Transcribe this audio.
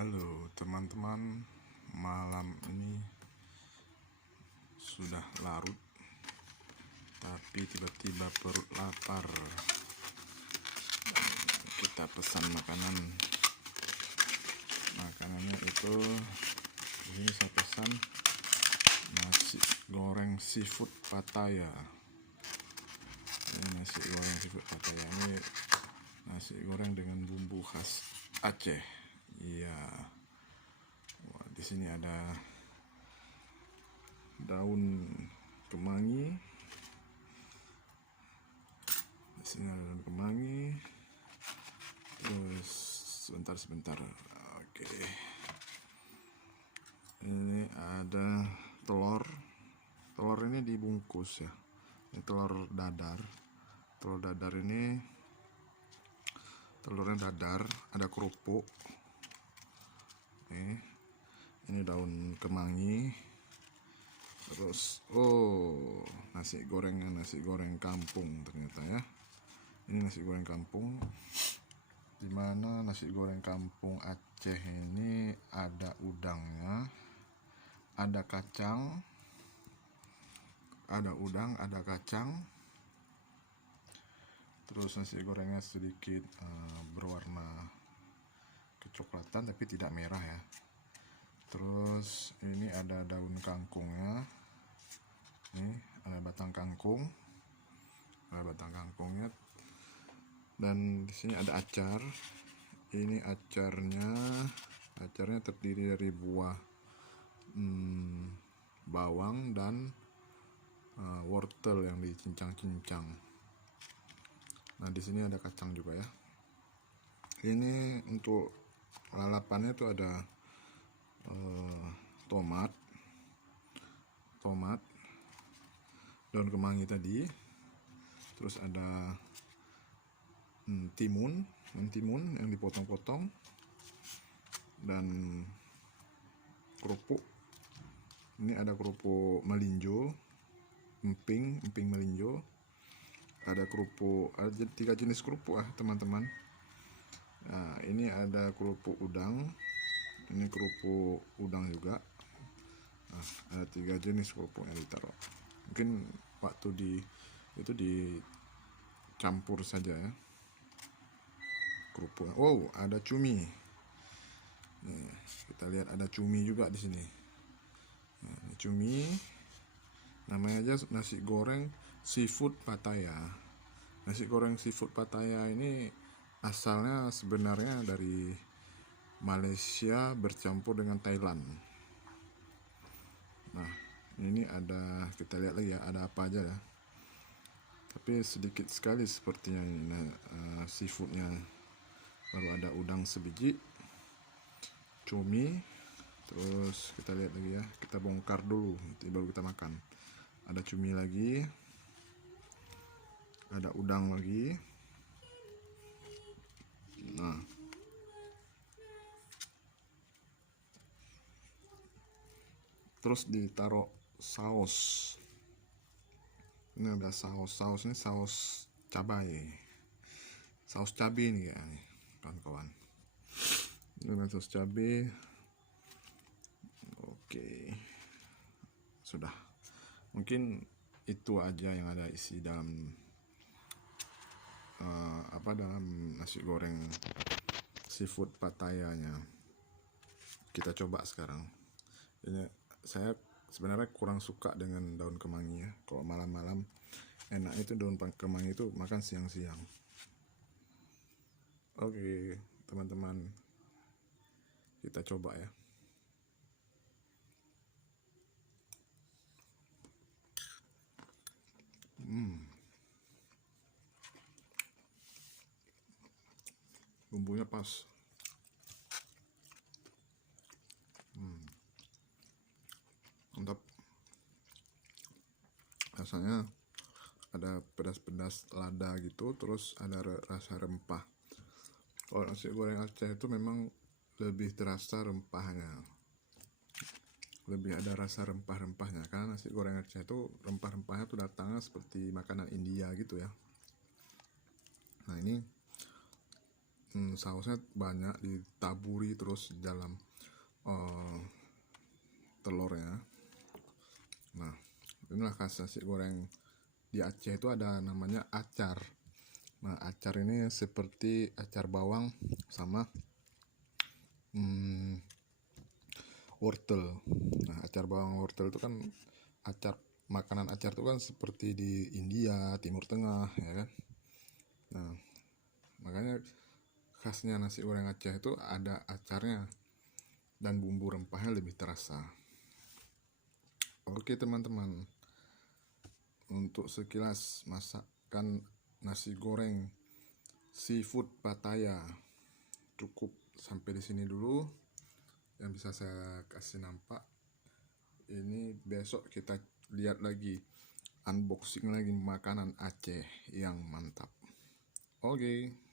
Halo teman-teman, malam ini sudah larut, tapi tiba-tiba perut lapar. Kita pesan makanannya itu. Ini saya pesan nasi goreng seafood Pattaya. Ini nasi goreng seafood Pattaya ini nasi goreng dengan bumbu khas Aceh. Iya. Wah, di sini ada daun kemangi. Di sini ada daun kemangi. Terus sebentar. Oke. Ini ada telur. Telur ini dibungkus ya. Ini telur dadar. Telur dadar ini telurnya dadar, ada kerupuk. Ini daun kemangi. Terus nasi goreng kampung ternyata ya. Ini nasi goreng kampung. Dimana nasi goreng kampung Aceh ini ada udangnya, ada kacang, ada udang, ada kacang. Terus nasi gorengnya sedikit berwarna kecoklatan tapi tidak merah ya. Terus ini ada daun kangkungnya. Ini ada batang kangkungnya. Dan di sini ada acar. Ini acarnya terdiri dari buah bawang dan wortel yang dicincang-cincang. Nah, di sini ada kacang juga ya. Ini untuk lalapannya itu ada tomat, daun kemangi tadi, terus ada timun yang dipotong-potong, dan kerupuk. Ini ada kerupuk melinjo, emping melinjo, ada kerupuk, ada 3 jenis kerupuk teman-teman. Nah, ini ada kerupuk udang. Ini kerupuk udang juga. Nah, ada 3 jenis kerupuk yang ditaruh. Mungkin waktu itu dicampur saja ya kerupuk. Ada cumi. Nih, kita lihat ada cumi juga di sini. Nah, ini cumi. Namanya aja nasi goreng seafood Pattaya. Nasi goreng seafood Pattaya ini asalnya sebenarnya dari Malaysia bercampur dengan Thailand. Nah, ini kita lihat lagi ya, ada apa aja ya. Tapi sedikit sekali sepertinya ini seafoodnya. Baru ada udang sebiji, cumi. Terus kita lihat lagi ya, kita bongkar dulu, nanti baru kita makan. Ada cumi lagi, ada udang lagi. Nah, terus ditaruh saus. Ini ada saus ini saus cabai. Saus cabai ini ya, kawan-kawan. Ini ada saus cabai. Oke. Sudah. Mungkin itu aja yang ada isi dalam dalam nasi goreng seafood Pattaya-nya. Kita coba sekarang. Ini saya sebenarnya kurang suka dengan daun kemangi ya. Kalau malam-malam enak itu daun kemangi itu makan siang-siang. Oke, teman-teman, kita coba ya. Bumbunya pas. Mantap. Rasanya ada pedas-pedas lada gitu, terus ada rasa rempah. Kalau nasi goreng Aceh itu memang lebih terasa rempahnya, lebih ada rasa rempah-rempahnya. Karena nasi goreng Aceh itu rempah-rempahnya tuh datangnya seperti makanan India gitu ya. Nah, ini sausnya banyak ditaburi terus dalam telurnya. Nah, inilah khas nasi goreng di Aceh itu ada namanya acar. Nah, acar ini seperti acar bawang sama wortel. Nah, acar bawang wortel itu kan makanan acar itu kan seperti di India, Timur Tengah, ya kan. Nah, makanya khasnya nasi goreng Aceh itu ada acarnya dan bumbu rempahnya lebih terasa. Oke teman-teman, untuk sekilas masakan nasi goreng seafood Pattaya cukup sampai di sini dulu yang bisa saya kasih nampak. Ini besok kita lihat lagi, unboxing lagi makanan Aceh yang mantap. Oke.